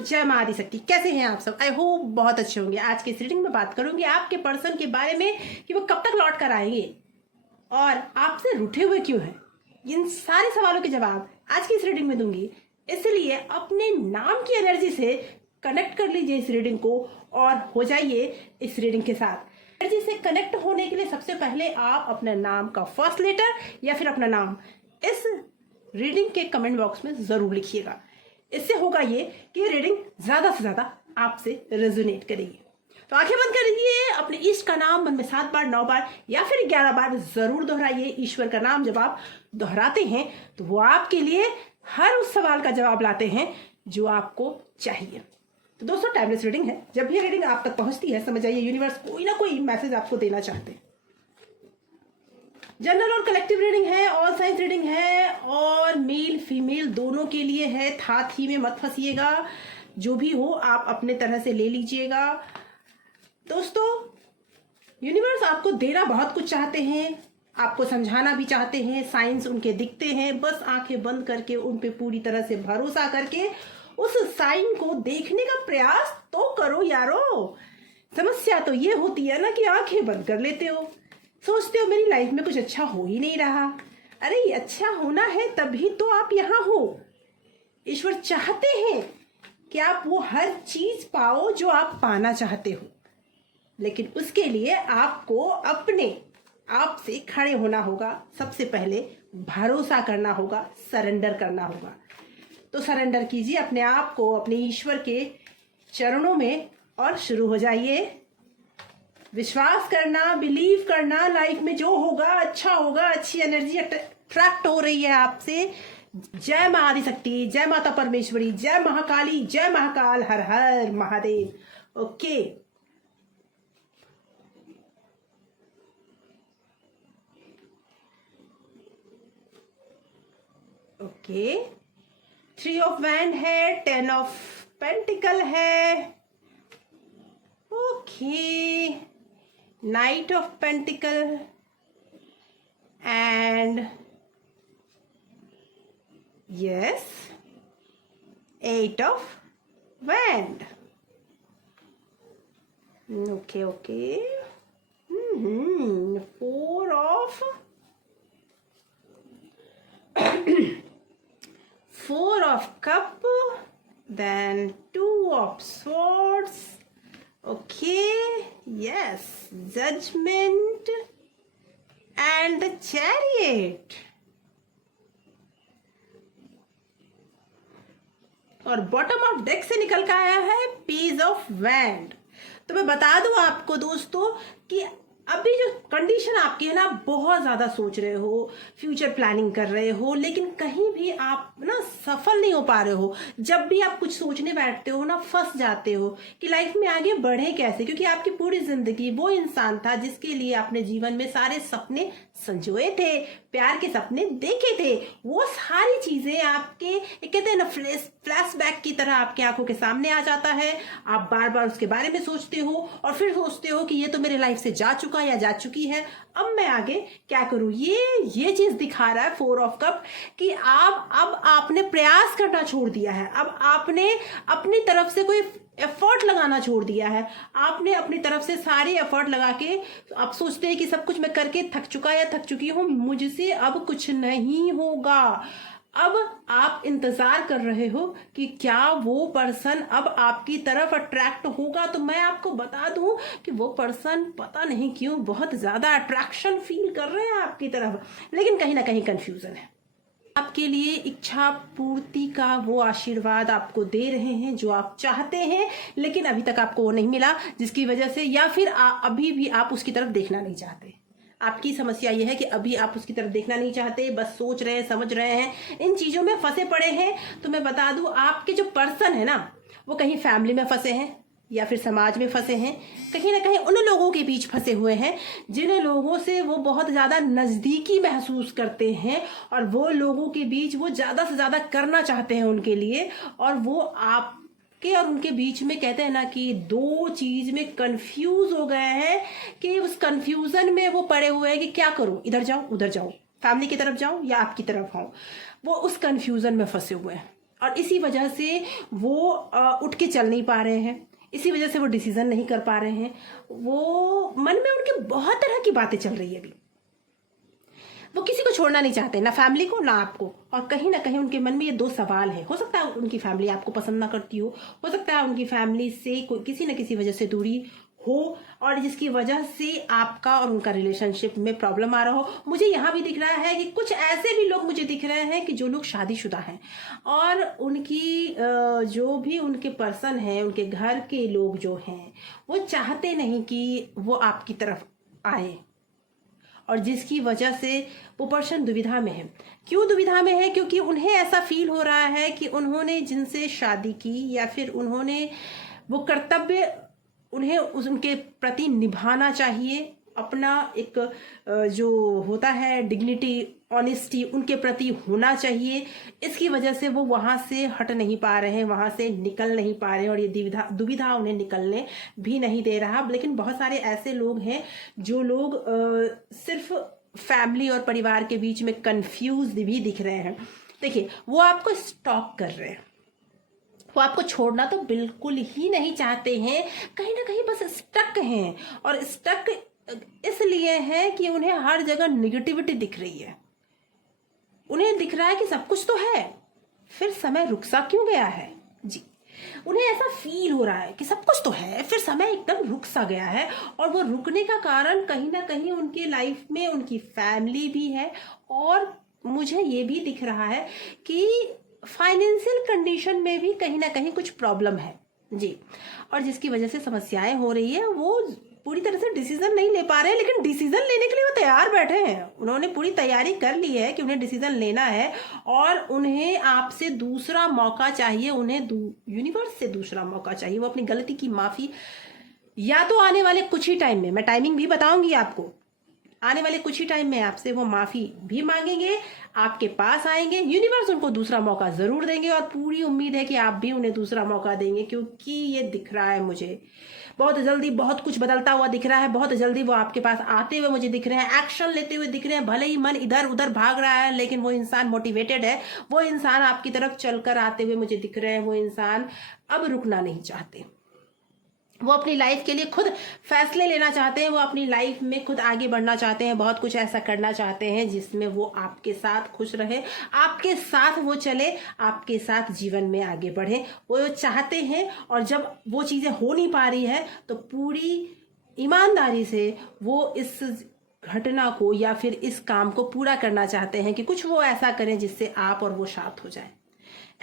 जय मां आदि शक्ति। कैसे हैं आप सब? आई होप बहुत अच्छे होंगे। आज की इस रीडिंग में बात करूंगी आपके पर्सन के बारे में कि वो कब तक लौट कर आएंगे और आपसे रूठे हुए क्यों हैं। इन सारे सवालों के जवाब आज की इस रीडिंग में दूंगी, इसलिए अपने नाम की एनर्जी से कनेक्ट कर लीजिए इस रीडिंग को और हो जाइए इस रीडिंग के साथ। एनर्जी से कनेक्ट होने के लिए सबसे पहले आप अपने नाम का फर्स्ट लेटर या फिर अपना नाम इस रीडिंग के कमेंट बॉक्स में जरूर लिखिएगा। इससे होगा ये कि रीडिंग ज्यादा से ज्यादा आपसे रेजोनेट करेगी। तो आंखें बंद कर लीजिए, अपने इष्ट का नाम मन में 7 बार 9 बार या फिर 11 बार जरूर दोहराइए। ईश्वर का नाम जब आप दोहराते हैं तो वो आपके लिए हर उस सवाल का जवाब लाते हैं जो आपको चाहिए। तो दोस्तों, टाइमलेस रीडिंग है। जब भी रीडिंग आप तक पहुंचती है समझ जाइए यूनिवर्स कोई ना कोई मैसेज आपको देना चाहते हैं। जनरल और कलेक्टिव रीडिंग है, ऑल साइंस रीडिंग है और मेल फीमेल दोनों के लिए है। थात ही में मत फंसिएगा, जो भी हो आप अपने तरह से ले लीजिएगा। दोस्तों, यूनिवर्स आपको देना बहुत कुछ चाहते हैं, आपको समझाना भी चाहते हैं, साइंस उनके दिखते हैं। बस आंखें बंद करके उन पे पूरी तरह से भरोसा करके उस साइन को देखने का प्रयास तो करो यारो। समस्या तो ये होती है ना कि आंखें बंद कर लेते हो, सोचते हो मेरी लाइफ में कुछ अच्छा हो ही नहीं रहा। अरे ये अच्छा होना है तभी तो आप यहाँ हो। ईश्वर चाहते हैं कि आप वो हर चीज पाओ जो आप पाना चाहते हो, लेकिन उसके लिए आपको अपने आप से खड़े होना होगा। सबसे पहले भरोसा करना होगा, सरेंडर करना होगा। तो सरेंडर कीजिए अपने आप को अपने ईश्वर के चरणों में और शुरू हो जाइए विश्वास करना, बिलीव करना। लाइफ में जो होगा अच्छा होगा, अच्छी एनर्जी अट्रैक्ट हो रही है आपसे। जय मां आदि शक्ति, जय माता परमेश्वरी, जय महाकाली, जय महाकाल, हर हर Mahadev. Okay, okay, 3 of wand है, 10 ऑफ पेंटिकल है, okay, Knight of Pentacle and yes, 8 of Wand. Okay, okay. 4 of 4 of Cup, then 2 of Swords. Okay, yes, Judgment and the Chariot. और बॉटम ऑफ डेक से निकल कर आया है page of wand. तो मैं बता दूं आपको दोस्तों कि अभी जो कंडीशन आपकी है ना, बहुत ज्यादा सोच रहे हो, फ्यूचर प्लानिंग कर रहे हो, लेकिन कहीं भी आप ना सफल नहीं हो पा रहे हो। जब भी आप कुछ सोचने बैठते हो ना, फंस जाते हो कि लाइफ में आगे बढ़े कैसे, क्योंकि आपकी पूरी जिंदगी वो इंसान था जिसके लिए आपने जीवन में सारे सपने संजोए थे, प्यार के सपने देखे थे। वो सारी चीजें आपके कहते हैं ना फ्लैशबैक की तरह आपकी आंखों के सामने आ जाता है। आप बार बार उसके बारे में सोचते हो और फिर सोचते हो कि ये तो मेरे लाइफ से जा चुका या जा चुकी है, अब मैं आगे क्या करूं। ये चीज दिखा रहा है 4 ऑफ कप कि अब आपने प्रयास करना छोड़ दिया है। अब आपने अपनी तरफ से कोई एफर्ट लगाना छोड़ दिया है। आपने अपनी तरफ से सारे एफर्ट लगा के आप सोचते हैं कि सब कुछ मैं करके थक चुका या थक चुकी हूं, मुझसे अब कुछ नहीं होगा। अब आप इंतजार कर रहे हो कि क्या वो पर्सन अब आपकी तरफ अट्रैक्ट होगा। तो मैं आपको बता दूं कि वो पर्सन पता नहीं क्यों बहुत ज्यादा अट्रैक्शन फील कर रहे हैं आपकी तरफ, लेकिन कहीं ना कहीं कंफ्यूजन है। आपके लिए इच्छा पूर्ति का वो आशीर्वाद आपको दे रहे हैं जो आप चाहते हैं, लेकिन अभी तक आपको वो नहीं मिला, जिसकी वजह से या फिर अभी भी आप उसकी तरफ देखना नहीं चाहते। आपकी समस्या यह है कि अभी आप उसकी तरफ देखना नहीं चाहते, बस सोच रहे हैं, समझ रहे हैं, इन चीजों में फंसे पड़े हैं। तो मैं बता दूं, आपके जो पर्सन है ना, वो कहीं फैमिली में फंसे हैं या फिर समाज में फंसे हैं, कहीं ना कहीं उन लोगों के बीच फंसे हुए हैं जिन लोगों से वो बहुत ज्यादा नजदीकी महसूस करते हैं और वो लोगों के बीच वो ज्यादा से ज्यादा करना चाहते हैं उनके लिए, और वो आप के और उनके बीच में कहते हैं ना कि दो चीज में कंफ्यूज हो गए हैं कि उस कंफ्यूजन में वो पड़े हुए हैं कि क्या करूं, इधर जाऊं उधर जाऊं, फैमिली की तरफ जाऊं या आपकी तरफ आऊं। वो उस कंफ्यूजन में फंसे हुए हैं। और इसी वजह से वो उठ के चल नहीं पा रहे हैं, इसी वजह से वो डिसीजन नहीं कर पा रहे हैं। वो मन में उनके बहुत तरह की बातें चल रही है अभी। वो किसी को छोड़ना नहीं चाहते, ना फैमिली को ना आपको। और कहीं ना कहीं उनके मन में ये दो सवाल है। हो सकता है उनकी फैमिली आपको पसंद ना करती हो सकता है उनकी फैमिली से कोई किसी न किसी वजह से दूरी हो, और जिसकी वजह से आपका और उनका रिलेशनशिप में प्रॉब्लम आ रहा हो। मुझे यहाँ भी दिख रहा है कि कुछ ऐसे भी लोग मुझे दिख रहे हैं कि जो लोग शादीशुदा हैं और उनकी जो भी उनके पर्सन हैं, उनके घर के लोग जो हैं, वो चाहते नहीं कि वो आपकी तरफ आए, और जिसकी वजह से वो पर्सन दुविधा में है। क्यों दुविधा में है? क्योंकि उन्हें ऐसा फील हो रहा है कि उन्होंने जिनसे शादी की या फिर उन्होंने वो कर्तव्य उन्हें उनके प्रति निभाना चाहिए, अपना एक जो होता है डिग्निटी, ऑनेस्टी उनके प्रति होना चाहिए। इसकी वजह से वो वहाँ से हट नहीं पा रहे हैं, वहाँ से निकल नहीं पा रहे हैं, और ये दुविधा उन्हें निकलने भी नहीं दे रहा। लेकिन बहुत सारे ऐसे लोग हैं जो लोग सिर्फ फैमिली और परिवार के बीच में कंफ्यूज भी दिख रहे हैं। देखिए, वो आपको स्टॉक कर रहे हैं, वो आपको छोड़ना तो बिल्कुल ही नहीं चाहते हैं, कहीं ना कहीं बस स्टक हैं। और स्टक इसलिए है कि उन्हें हर जगह निगेटिविटी दिख रही है। उन्हें दिख रहा है कि सब कुछ तो है, फिर समय रुक सा क्यों गया है। जी, उन्हें ऐसा फील हो रहा है कि सब कुछ तो है, फिर समय एकदम रुक सा गया है। और वो रुकने का कारण कहीं ना कहीं उनके लाइफ में उनकी फैमिली भी है, और मुझे ये भी दिख रहा है कि फाइनेंशियल कंडीशन में भी कहीं ना कहीं कुछ प्रॉब्लम है। जी, और जिसकी वजह से समस्याएं हो रही है। वो पूरी तरह से डिसीजन नहीं ले पा रहे हैं, लेकिन डिसीजन लेने के लिए वो तैयार बैठे हैं। उन्होंने पूरी तैयारी कर ली है कि उन्हें डिसीजन लेना है, और उन्हें आपसे दूसरा मौका चाहिए, उन्हें यूनिवर्स से दूसरा मौका चाहिए। वो अपनी गलती की माफी या तो आने वाले कुछ ही टाइम में, मैं टाइमिंग भी बताऊंगी आपको, आने वाले कुछ ही टाइम में आपसे वो माफी भी मांगेंगे, आपके पास आएंगे। यूनिवर्स उनको दूसरा मौका जरूर देंगे, और पूरी उम्मीद है कि आप भी उन्हें दूसरा मौका देंगे, क्योंकि ये दिख रहा है मुझे बहुत जल्दी बहुत कुछ बदलता हुआ दिख रहा है। बहुत जल्दी वो आपके पास आते हुए मुझे दिख रहे हैं, एक्शन लेते हुए दिख रहे हैं। भले ही मन इधर उधर भाग रहा है, लेकिन वो इंसान मोटिवेटेड है। वो इंसान आपकी तरफ चलकर आते हुए मुझे दिख रहे हैं। वो इंसान अब रुकना नहीं चाहते, वो अपनी लाइफ के लिए खुद फैसले लेना चाहते हैं, वो अपनी लाइफ में खुद आगे बढ़ना चाहते हैं, बहुत कुछ ऐसा करना चाहते हैं जिसमें वो आपके साथ खुश रहे, आपके साथ वो चले, आपके साथ जीवन में आगे बढ़े। वो चाहते हैं, और जब वो चीजें हो नहीं पा रही है तो पूरी ईमानदारी से वो इस घटना को या फिर इस काम को पूरा करना चाहते हैं कि कुछ वो ऐसा करें जिससे आप और वो साथ हो जाए।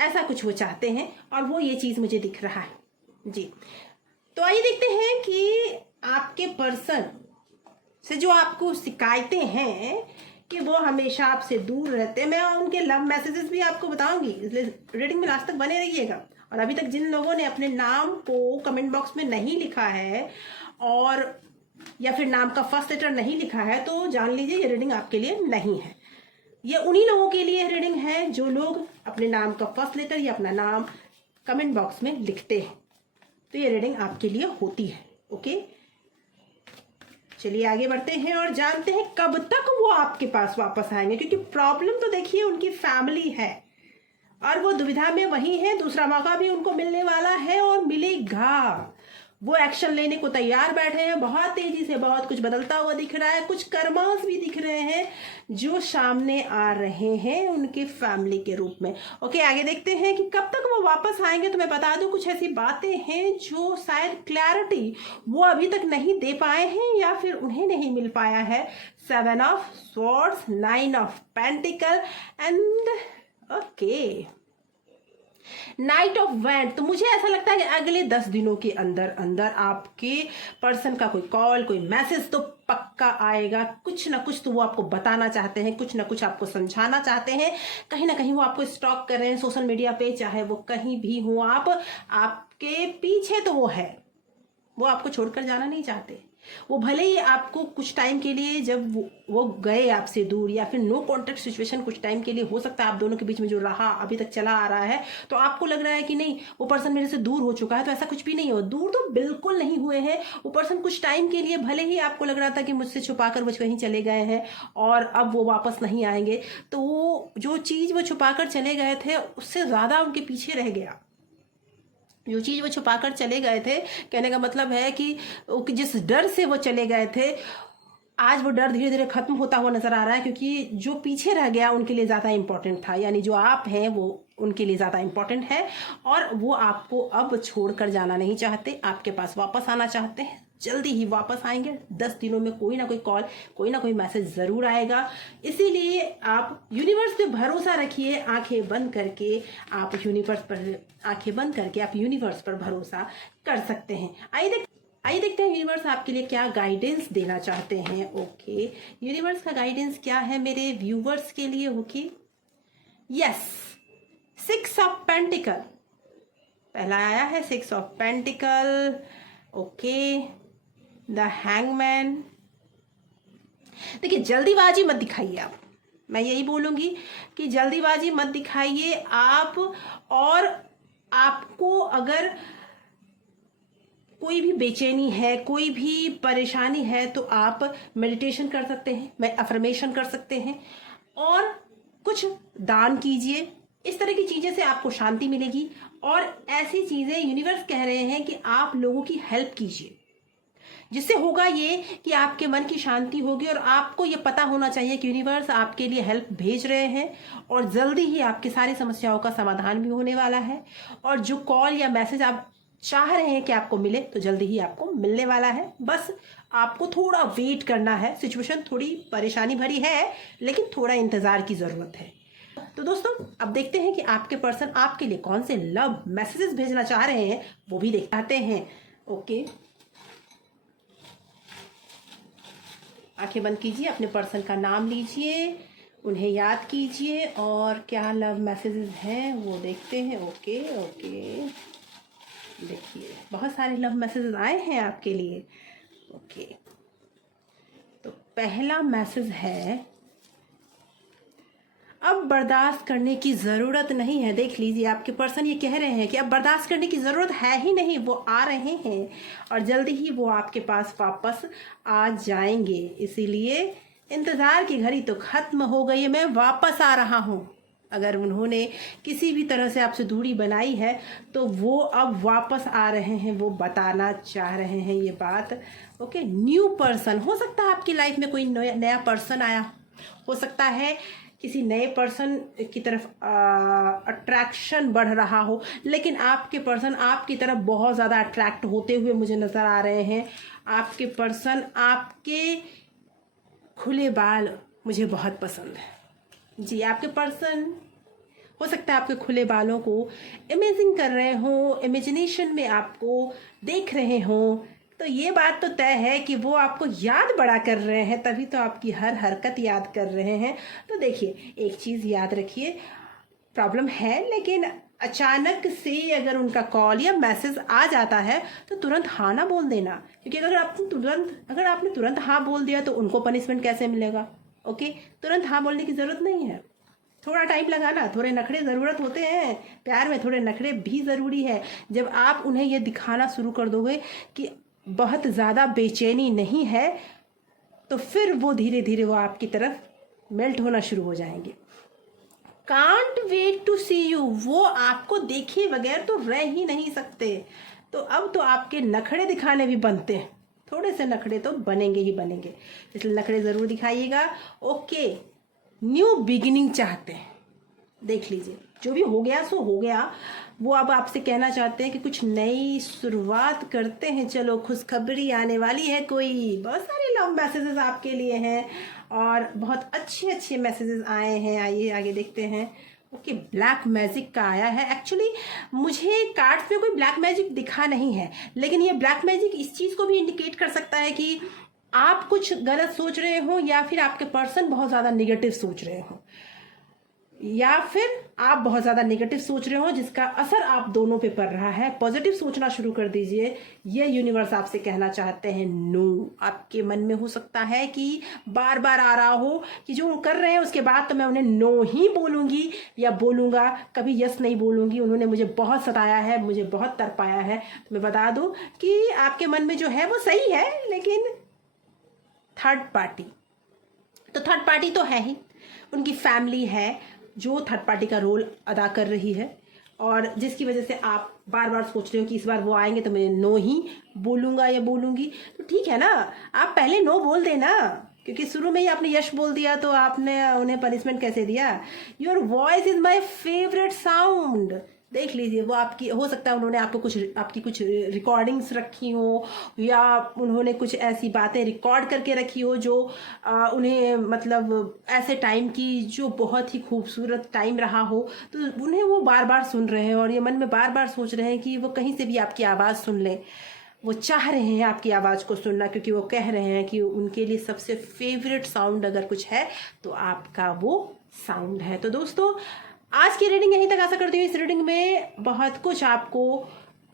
ऐसा कुछ वो चाहते हैं, और वो ये चीज मुझे दिख रहा है। जी, तो आइए देखते हैं कि आपके पर्सन से जो आपको शिकायतें हैं कि वो हमेशा आपसे दूर रहते हैं। मैं उनके लव मैसेजेस भी आपको बताऊंगी, इसलिए रीडिंग में लास्ट तक बने रहिएगा। और अभी तक जिन लोगों ने अपने नाम को कमेंट बॉक्स में नहीं लिखा है, और या फिर नाम का फर्स्ट लेटर नहीं लिखा है, तो जान लीजिए ये रीडिंग आपके लिए नहीं है। ये उन्हीं लोगों के लिए रीडिंग है जो लोग अपने नाम का फर्स्ट लेटर या अपना नाम कमेंट बॉक्स में लिखते हैं, तो ये रीडिंग आपके लिए होती है। ओके, चलिए आगे बढ़ते हैं और जानते हैं कब तक वो आपके पास वापस आएंगे। क्योंकि प्रॉब्लम तो देखिए उनकी फैमिली है, और वो दुविधा में वही है। दूसरा मौका भी उनको मिलने वाला है और मिलेगा। वो एक्शन लेने को तैयार बैठे हैं। बहुत तेजी से बहुत कुछ बदलता हुआ दिख रहा है। कुछ कर्मास भी दिख रहे हैं जो सामने आ रहे हैं उनके फैमिली के रूप में। ओके, आगे देखते हैं कि कब तक वो वापस आएंगे। तो मैं बता दूं, कुछ ऐसी बातें हैं जो शायद क्लैरिटी वो अभी तक नहीं दे पाए हैं, या फिर उन्हें नहीं मिल पाया है। 7 of swords, 9 of pentacle and okay night of wand. तो मुझे ऐसा लगता है कि अगले 10 दिनों के अंदर अंदर आपके पर्सन का कोई कॉल, कोई मैसेज तो पक्का आएगा। कुछ ना कुछ तो वो आपको बताना चाहते हैं, कुछ ना कुछ आपको समझाना चाहते हैं। कहीं ना कहीं वो आपको स्टॉक कर रहे हैं सोशल मीडिया पे, चाहे वो कहीं भी हो। आपके पीछे तो वो है, वो आपको छोड़कर जाना नहीं चाहते। वो भले ही आपको कुछ टाइम के लिए, जब वो गए आपसे दूर, या फिर नो कॉन्टेक्ट सिचुएशन कुछ टाइम के लिए हो सकता है आप दोनों के बीच में जो रहा अभी तक चला आ रहा है, तो आपको लग रहा है कि नहीं वो पर्सन मेरे से दूर हो चुका है, तो ऐसा कुछ भी नहीं हो, दूर तो बिल्कुल नहीं हुए हैं। वो पर्सन कुछ टाइम के लिए, भले ही आपको लग रहा था कि मुझसे छुपाकर वो कहीं चले गए हैं और अब वो वापस नहीं आएंगे, तो वो जो चीज़ वो छुपाकर चले गए थे उससे ज़्यादा उनके पीछे रह गया। जो चीज़ वो छुपाकर चले गए थे, कहने का मतलब है कि जिस डर से वो चले गए थे, आज वो डर धीरे धीरे खत्म होता हुआ नजर आ रहा है, क्योंकि जो पीछे रह गया उनके लिए ज़्यादा इंपॉर्टेंट था, यानी जो आप हैं वो उनके लिए ज़्यादा इंपॉर्टेंट है, और वो आपको अब छोड़कर जाना नहीं चाहते, आपके पास वापस आना चाहते हैं। जल्दी ही वापस आएंगे, 10 दिनों में कोई ना कोई कॉल, कोई ना कोई मैसेज ज़रूर आएगा। इसीलिए आप यूनिवर्स पे भरोसा रखिए, आंखें बंद करके आप यूनिवर्स पर, आंखें बंद करके आप यूनिवर्स पर भरोसा कर सकते हैं। आइए देखते हैं यूनिवर्स आपके लिए क्या गाइडेंस देना चाहते हैं। ओके, यूनिवर्स का गाइडेंस क्या है मेरे व्यूवर्स के लिए? ओके, यस, 6 ऑफ पेंटिकल पहला आया है, 6 of pentacle. Okay, the hangman. देखिए, जल्दीबाजी मत दिखाइए आप, मैं यही बोलूंगी कि जल्दीबाजी मत दिखाइए आप। और आपको अगर कोई भी बेचैनी है, कोई भी परेशानी है, तो आप मेडिटेशन कर सकते हैं, मैं अफर्मेशन कर सकते हैं, और कुछ दान कीजिए। इस तरह की चीजें से आपको शांति मिलेगी। और ऐसी चीजें यूनिवर्स कह रहे हैं कि आप लोगों की हेल्प कीजिए, जिससे होगा ये कि आपके मन की शांति होगी, और आपको ये पता होना चाहिए कि यूनिवर्स आपके लिए हेल्प भेज रहे हैं, और जल्दी ही आपकी सारी समस्याओं का समाधान भी होने वाला है। और जो कॉल या मैसेज आप चाह रहे हैं कि आपको मिले, तो जल्दी ही आपको मिलने वाला है। बस आपको थोड़ा वेट करना है। सिचुएशन थोड़ी परेशानी भरी है, लेकिन थोड़ा इंतजार की जरूरत है। तो दोस्तों, अब देखते हैं कि आपके पर्सन आपके लिए कौन से लव मैसेजेस भेजना चाह रहे हैं, वो भी देखते हैं। ओके, आंखें बंद कीजिए, अपने पर्सन का नाम लीजिए, उन्हें याद कीजिए, और क्या लव मैसेजेस हैं वो देखते हैं। ओके ओके, देखिए बहुत सारे लव मैसेजेस आए हैं आपके लिए। ओके, तो पहला मैसेज है, अब बर्दाश्त करने की ज़रूरत नहीं है। देख लीजिए, आपके पर्सन ये कह रहे हैं कि अब बर्दाश्त करने की ज़रूरत है ही नहीं, वो आ रहे हैं और जल्दी ही वो आपके पास वापस आ जाएंगे। इसीलिए इंतज़ार की घड़ी तो ख़त्म हो गई है, मैं वापस आ रहा हूँ। अगर उन्होंने किसी भी तरह से आपसे दूरी बनाई है, तो वो अब वापस आ रहे हैं, वो बताना चाह रहे हैं ये बात। ओके, न्यू पर्सन, हो सकता है आपकी लाइफ में कोई नया पर्सन आया, हो सकता है किसी नए पर्सन की तरफ अट्रैक्शन बढ़ रहा हो, लेकिन आपके पर्सन आपकी तरफ बहुत ज़्यादा अट्रैक्ट होते हुए मुझे नज़र आ रहे हैं। आपके पर्सन, आपके खुले बाल मुझे बहुत पसंद है जी। आपके पर्सन हो सकता है आपके खुले बालों को इमेजिन कर रहे हो, इमेजिनेशन में आपको देख रहे हो, तो ये बात तो तय है कि वो आपको याद बड़ा कर रहे हैं, तभी तो आपकी हर हरकत याद कर रहे हैं। तो देखिए, एक चीज़ याद रखिए, प्रॉब्लम है, लेकिन अचानक से अगर उनका कॉल या मैसेज आ जाता है तो तुरंत हाँ ना बोल देना, क्योंकि अगर आपने तुरंत हाँ बोल दिया तो उनको पनिशमेंट कैसे मिलेगा। ओके, तुरंत हाँ बोलने की ज़रूरत नहीं है, थोड़ा टाइम लगाना, थोड़े नखरे ज़रूरत होते हैं, प्यार में थोड़े नखरे भी ज़रूरी है। जब आप उन्हें ये दिखाना शुरू कर दोगे कि बहुत ज़्यादा बेचैनी नहीं है, तो फिर वो धीरे धीरे वो आपकी तरफ मेल्ट होना शुरू हो जाएंगे। Can't wait to see you, वो आपको देखे बगैर तो रह ही नहीं सकते। तो अब तो आपके नखरे दिखाने भी बनते हैं, थोड़े से नखरे तो बनेंगे ही बनेंगे, इसलिए नखरे ज़रूर दिखाइएगा। ओके, न्यू बिगिनिंग चाहते हैं, देख लीजिए, जो भी हो गया सो हो गया। वो अब आपसे कहना चाहते हैं कि कुछ नई शुरुआत करते हैं, चलो खुशखबरी आने वाली है कोई। बहुत सारे लव मैसेजेस आपके लिए हैं और बहुत अच्छे अच्छे मैसेजेस आए हैं। आइए आगे देखते हैं। ओके, ब्लैक मैजिक का आया है। एक्चुअली मुझे कार्ड्स में कोई ब्लैक मैजिक दिखा नहीं है, लेकिन ये ब्लैक मैजिक इस चीज़ को भी इंडिकेट कर सकता है कि आप कुछ गलत सोच रहे हो, या फिर आपके पर्सन बहुत ज़्यादा निगेटिव सोच रहे हो। या फिर आप बहुत ज्यादा नेगेटिव सोच रहे हो जिसका असर आप दोनों पे पड़ रहा है। पॉजिटिव सोचना शुरू कर दीजिए। ये यूनिवर्स आपसे कहना चाहते हैं नो। आपके मन में हो सकता है कि बार बार आ रहा हो कि जो वो कर रहे हैं उसके बाद तो मैं उन्हें नो ही बोलूंगी या बोलूंगा, कभी यस नहीं बोलूंगी, उन्होंने मुझे बहुत सताया है, मुझे बहुत तरपाया है। तो मैं बता दूं कि आपके मन में जो है वो सही है, लेकिन थर्ड पार्टी तो है ही, उनकी फैमिली है जो थर्ड पार्टी का रोल अदा कर रही है, और जिसकी वजह से आप बार बार सोच रहे हो कि इस बार वो आएंगे तो मैं नो ही बोलूंगा या बोलूंगी। तो ठीक है ना, आप पहले नो बोल देना, क्योंकि शुरू में ही आपने यश बोल दिया तो आपने उन्हें पनिशमेंट कैसे दिया। Your voice is my favourite sound. देख लीजिए, वो आपकी हो सकता है उन्होंने आपकी कुछ रिकॉर्डिंग्स रखी हो, या उन्होंने कुछ ऐसी बातें रिकॉर्ड करके रखी हो जो उन्हें मतलब ऐसे टाइम की जो बहुत ही खूबसूरत टाइम रहा हो, तो उन्हें वो बार बार सुन रहे हैं और ये मन में बार बार सोच रहे हैं कि वो कहीं से भी आपकी आवाज़ सुन लें। वो चाह रहे हैं आपकी आवाज़ को सुनना, क्योंकि वो कह रहे हैं कि उनके लिए सबसे फेवरेट साउंड अगर कुछ है तो आपका वो साउंड है। तो दोस्तों, आज की रीडिंग यहीं तक। आशा करती हूँ इस रीडिंग में बहुत कुछ आपको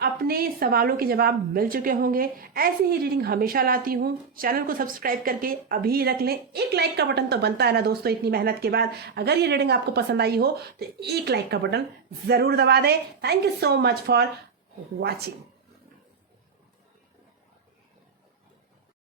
अपने सवालों के जवाब मिल चुके होंगे। ऐसी ही रीडिंग हमेशा लाती हूँ। चैनल को सब्सक्राइब करके अभी रख लें। एक लाइक का बटन तो बनता है ना दोस्तों, इतनी मेहनत के बाद। अगर ये रीडिंग आपको पसंद आई हो तो एक लाइक का बटन जरूर दबा दें। Thank you so much for watching.